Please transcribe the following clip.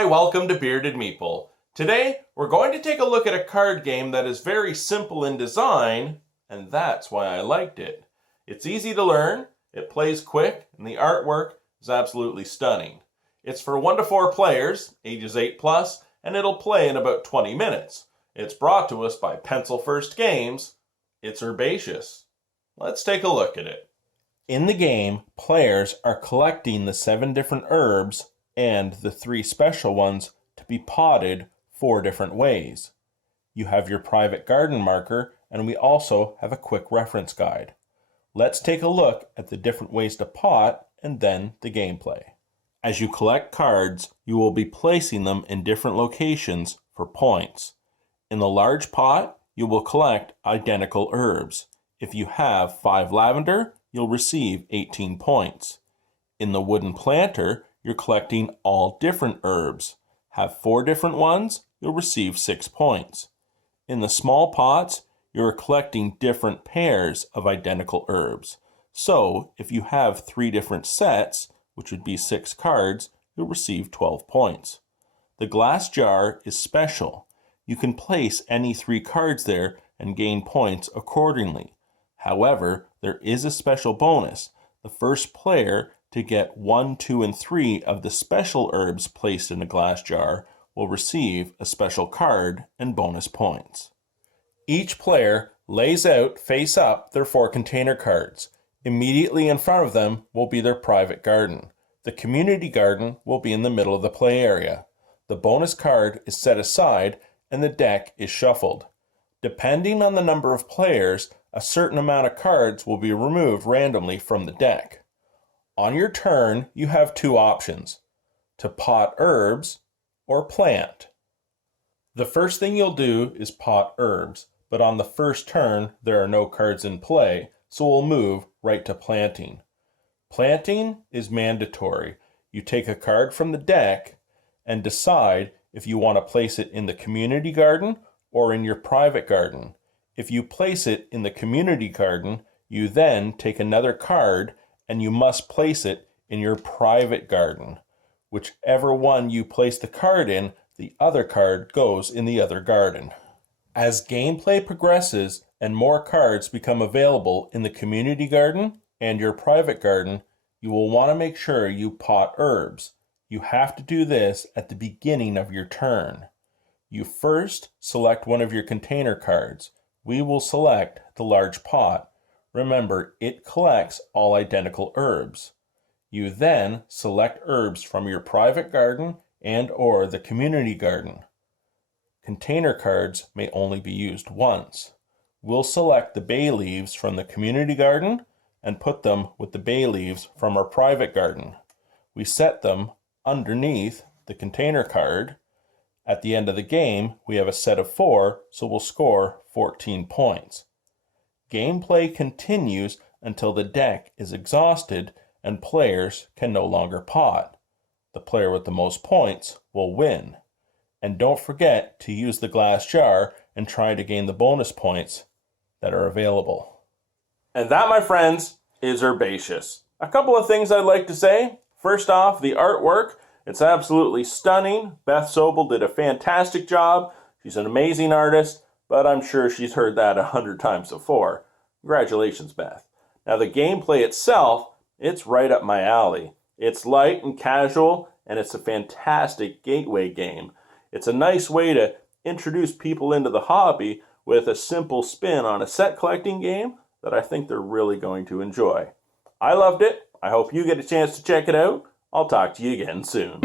Hi, welcome to Bearded Meeple. Today, we're going to take a look at a card game that is very simple in design, and that's why I liked it. It's easy to learn, it plays quick, and the artwork is absolutely stunning. It's for 1 to 4 players, ages 8+, and it'll play in about 20 minutes. It's brought to us by Pencil First Games. It's Herbaceous. Let's take a look at it. In the game, players are collecting the 7 different herbs and the 3 special ones to be potted 4 different ways. You have your private garden marker, and we also have a quick reference guide. Let's take a look at the different ways to pot and then the gameplay. As you collect cards, you will be placing them in different locations for points. In the large pot, you will collect identical herbs. If you have 5 lavender, you'll receive 18 points. In the wooden planter, you're collecting all different herbs. Have 4 different ones, you'll receive 6 points. In the small pots, you're collecting different pairs of identical herbs. So, if you have 3 different sets, which would be 6 cards, you'll receive 12 points. The glass jar is special. You can place any 3 cards there and gain points accordingly. However, there is a special bonus. The first player to get 1, 2, and 3 of the special herbs placed in a glass jar will receive a special card and bonus points. Each player lays out face up their 4 container cards. Immediately in front of them will be their private garden. The community garden will be in the middle of the play area. The bonus card is set aside and the deck is shuffled. Depending on the number of players, a certain amount of cards will be removed randomly from the deck. On your turn, you have 2 options: to pot herbs or plant. The first thing you'll do is pot herbs, but on the first turn, there are no cards in play, so we'll move right to planting. Planting is mandatory. You take a card from the deck and decide if you want to place it in the community garden or in your private garden. If you place it in the community garden, you then take another card and you must place it in your private garden. Whichever one you place the card in, the other card goes in the other garden. As gameplay progresses and more cards become available in the community garden and your private garden, you will want to make sure you pot herbs. You have to do this at the beginning of your turn. You first select one of your container cards. We will select the large pot. Remember, it collects all identical herbs. You then select herbs from your private garden and or the community garden. Container cards may only be used once. We'll select the bay leaves from the community garden and put them with the bay leaves from our private garden. We set them underneath the container card. At the end of the game, we have a set of 4, so we'll score 14 points. Gameplay continues until the deck is exhausted and players can no longer pot. The player with the most points will win. And don't forget to use the glass jar and try to gain the bonus points that are available. And that, my friends, is Herbaceous. A couple of things I'd like to say. First off, the artwork. It's absolutely stunning. Beth Sobel did a fantastic job. She's an amazing artist, but I'm sure she's heard that 100 times before. Congratulations, Beth. Now, the gameplay itself, it's right up my alley. It's light and casual, and it's a fantastic gateway game. It's a nice way to introduce people into the hobby with a simple spin on a set collecting game that I think they're really going to enjoy. I loved it. I hope you get a chance to check it out. I'll talk to you again soon.